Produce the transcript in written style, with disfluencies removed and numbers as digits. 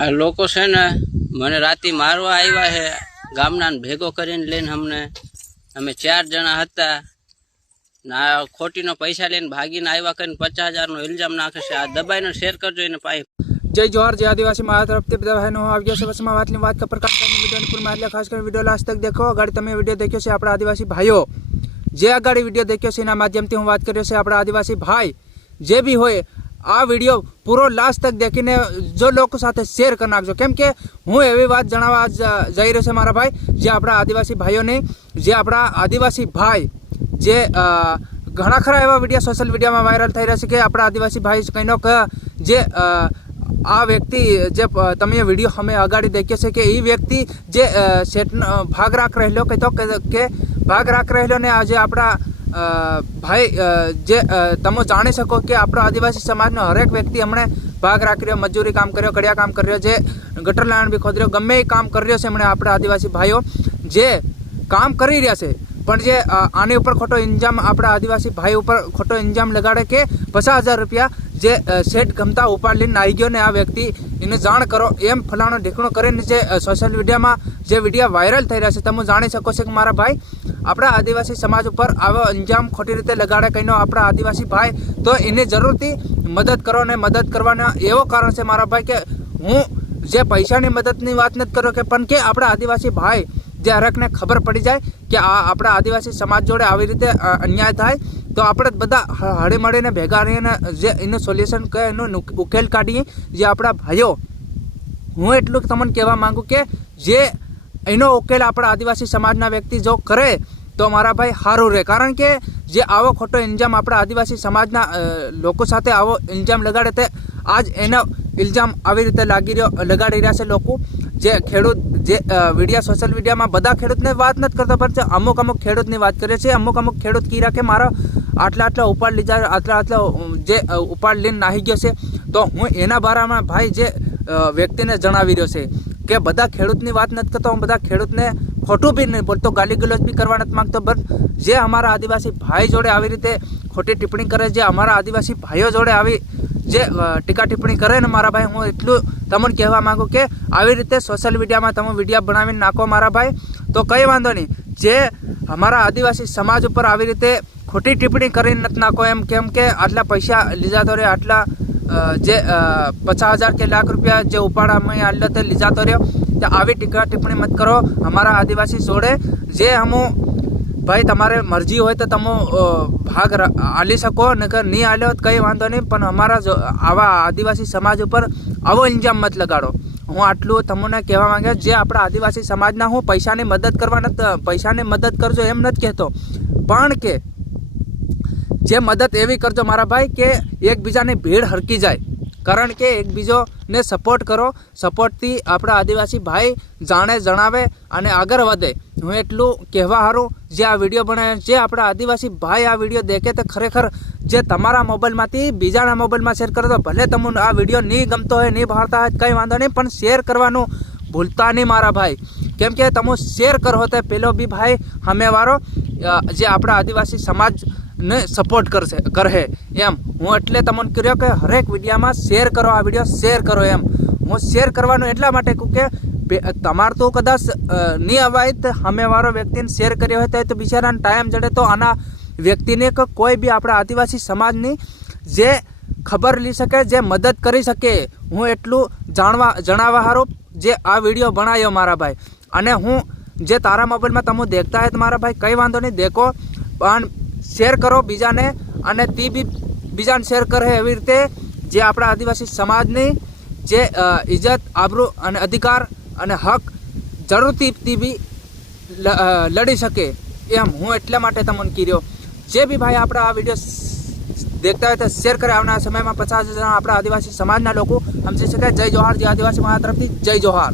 આ લોકો છે ને મને રાતે મારવા આવ્યા છે, ગામના ભેગો કરીને લઈને અમે 4 જણા હતા ના ખોટીનો પૈસા લઈને ભાગીને આવ્યા કરીને 50,000 નો ઇલ્ઝામ નાખે છે। આ દબાઈનો શેર કરજો એને પાઈ। जय जोहार जय आदिवासी मारा तरफ બધા બહેનો આવી ગયા છે। બસમાં વાતની વાત કપર કામ કરીને વિડિયોની પૂરી માહિતી ખાસ કરીને વિડિયો લાસ્ટ તક દેખો। આગળ તમે વિડિયો દેખ્યો છે આપણા આદિવાસી ભાઈઓ જે આગળ વિડિયો દેખ્યો છે એના માધ્યમથી હું વાત કર્યો છે આપણા આદિવાસી ભાઈ જે બી હોય આ વિડિયો પૂરો લાસ્ટ તક દેખીને જો લોકો સાથે શેર કરી નાખજો, કેમ કે હું એવી વાત જણાવવા જઈ રહ્યો છે મારા ભાઈ જે આપણા આદિવાસી ભાઈઓને, જે આપણા આદિવાસી ભાઈ જે ઘણા ખરા એવા વિડીયો સોશિયલ મીડિયામાં વાયરલ થઈ રહ્યા છે કે આપણા આદિવાસી ભાઈ કંઈનો જે આ વ્યક્તિ જે તમે વિડીયો અમે અગાડી દેખ્યો છે કે એ વ્યક્તિ જે સેટ ભાગ રાખ રહેલો કહેતો કે ભાગ રાખ રહેલો ને આજે આપણા ભાઈ જે તમે જાણી શકો કે આપણો આદિવાસી સમાજનો હરેક વ્યક્તિ હમણે ભાગ રાખી રહ્યો, મજૂરી કામ કર્યો, કડિયા કામ કર્યો, જે ગટર લાઈન બી ખોદર્યો, ગમે એ કામ કરી રહ્યો છે હમણાં આપણા આદિવાસી ભાઈઓ જે કામ કરી રહ્યા છે। પણ જે આની ઉપર ખોટો ઇલ્ઝામ આપણા આદિવાસી ભાઈ ઉપર ખોટો ઇલ્ઝામ લગાડે કે 50,000 રૂપિયા જે સેટ ગમતા ઉપાડ લઈને આવી ગયો ને આ વ્યક્તિ એને જાણ કરો એમ ફલાણો ઢીકણો કરીને જે સોશિયલ મીડિયામાં જે વિડીયો વાયરલ થઈ રહ્યા છે તમે જાણી શકો છો કે મારા ભાઈ આપણા આદિવાસી સમાજ ઉપર આવો ઇલ્ઝામ ખોટી રીતે લગાડે કહીનો આપણા આદિવાસી ભાઈ તો એને જરૂરથી મદદ કરો ને મદદ કરવાના એવો કારણ છે મારા ભાઈ કે હું જે પૈસાની મદદની વાત નથી કરો કે પણ કે આપણા આદિવાસી ભાઈ જે હરેકને ખબર પડી જાય કે આ આપણા આદિવાસી સમાજ જોડે આવી રીતે અન્યાય થાય તો આપણે બધા હળી મળીને ભેગા રહીને જે એનું સોલ્યુશન કે એનું ઉકેલ કાઢીએ। જે આપણા ભાઈઓ હું એટલું તમને કહેવા માંગુ કે જે એનો ઉકેલ આપણા આદિવાસી સમાજના વ્યક્તિ જો કરે તો મારા ભાઈ સારું રહે, કારણ કે જે આવો ખોટો ઇલ્ઝામ આપણા આદિવાસી સમાજના લોકો સાથે આવો ઇલ્ઝામ લગાડે તે આજ એનો ઇલ્ઝામ આવી રીતે લગાડી રહ્યા છે લોકો। જે ખેડૂત જે વિડીયા સોશિયલ મીડિયામાં બધા ખેડૂતને વાત નથી કરતા પણ અમુક ખેડૂતની વાત કરે છે। અમુક ખેડૂત કી રાખે મારા આટલા ઉપાડ લીધા, આટલા જે ઉપાડ લઈને નાહી ગયો છે તો હું એના બારામાં ભાઈ જે વ્યક્તિને જણાવી રહ્યો છે કે બધા ખેડૂતની વાત નથી કરતો, હું બધા ખેડૂતને ખોટું બી નહીં બોલતો, ગાલી ગલોચ બી કરવા નથી માંગતો, બટ જે અમારા આદિવાસી ભાઈ જોડે આવી રીતે ખોટી ટિપ્પણી કરે, જે અમારા આદિવાસી ભાઈઓ જોડે આવી જે ટીકા ટિપ્પણી કરે ને મારા ભાઈ હું એટલું તમને કહેવા માંગુ કે આવી રીતે સોશિયલ મીડિયામાં તમે વિડીયો બનાવીને નાખો મારા ભાઈ તો કંઈ વાંધો નહીં। જે અમારા આદિવાસી સમાજ ઉપર આવી રીતે ખોટી ટિપ્પણી કરીને નથી નાખો એમ, કેમ કે આટલા પૈસા લીધા તો રહ્યો, આટલા જે 50,000 કે લાખ રૂપિયા જે ઉપાડ અમે આટલા તે લીધા તો રહ્યો, તો આવી ટીકા ટિપ્પણી મત કરો અમારા આદિવાસી જોડે। જે હું ભાઈ તમારે મરજી હોય તો તમે ભાગ આલી શકો, નકર નહીં આલ્યો તો કંઈ વાંધો નહીં, પણ અમારા આવા આદિવાસી સમાજ ઉપર આવો ઇલ્ઝામ મત લગાડો। હું આટલું તમને કહેવા માંગે જે આપણા આદિવાસી સમાજના હું પૈસાની મદદ કરવા નથી, પૈસાની મદદ કરજો એમ નથી કહેતો, પણ કે જે મદદ એવી કરજો મારા ભાઈ કે એકબીજાની ભીડ હરકી જાય, કારણ કે એકબીજાને સપોર્ટ કરો, સપોર્ટથી આપણા આદિવાસી ભાઈ જાણે જણાવે અને આગળ વધે। હું એટલું કહેવા હારું જે આ વિડીયો બનાવે જે આપણા આદિવાસી ભાઈ આ વિડીયો દેખે તો ખરેખર જે તમારા મોબાઈલમાંથી બીજાના મોબાઈલમાં શેર કરો તો ભલે તમને આ વિડીયો નહીં ગમતો હોય, નહીં ભાવતા હોય કંઈ વાંધો નહીં, પણ શેર કરવાનું ભૂલતા નહીં મારા ભાઈ, કેમ કે તમે શેર કરો તો પેલો બી ભાઈ સામેવાળો જે આપણા આદિવાસી સમાજને સપોર્ટ કરે એમ। હું એટલે તમને કહ્યું કે હરેક વિડીયામાં શેર કરો, આ વિડીયો શેર કરો એમ। હું શેર કરવાનું એટલા માટે કહું કે તમારે તો કદાચ નહીં અવાય તો સામેવાળો વ્યક્તિને શેર કર્યો હોય તો બિચારાને ટાઈમ જડે તો આના વ્યક્તિને કે કોઈ બી આપણા આદિવાસી સમાજની જે ખબર લઈ શકે, જે મદદ કરી શકે, હું એટલું જણાવવા હારું જે આ વિડીયો બનાવ્યો મારા ભાઈ। અને હું જે તારા મોબાઈલમાં તમે દેખતા હોય તો મારા ભાઈ કંઈ વાંધો નહીં દેખો, પણ શેર કરો બીજાને અને તે બી બીજાને શેર કરે એવી રીતે જે આપણા આદિવાસી સમાજની જે ઇજ્જત, આબરૂ અને અધિકાર અને હક જરૂરથી તે બી લડી શકે એમ। હું એટલા માટે તમને કીધો જે બી ભાઈ આપણા આ વિડીયો દેખતા હોય તો શેર કરે, આવનારા સમયમાં 50,000 આપણા આદિવાસી સમાજના લોકો સમજી શકે। જય જોહાર, જે આદિવાસી મારા તરફથી જય જોહાર।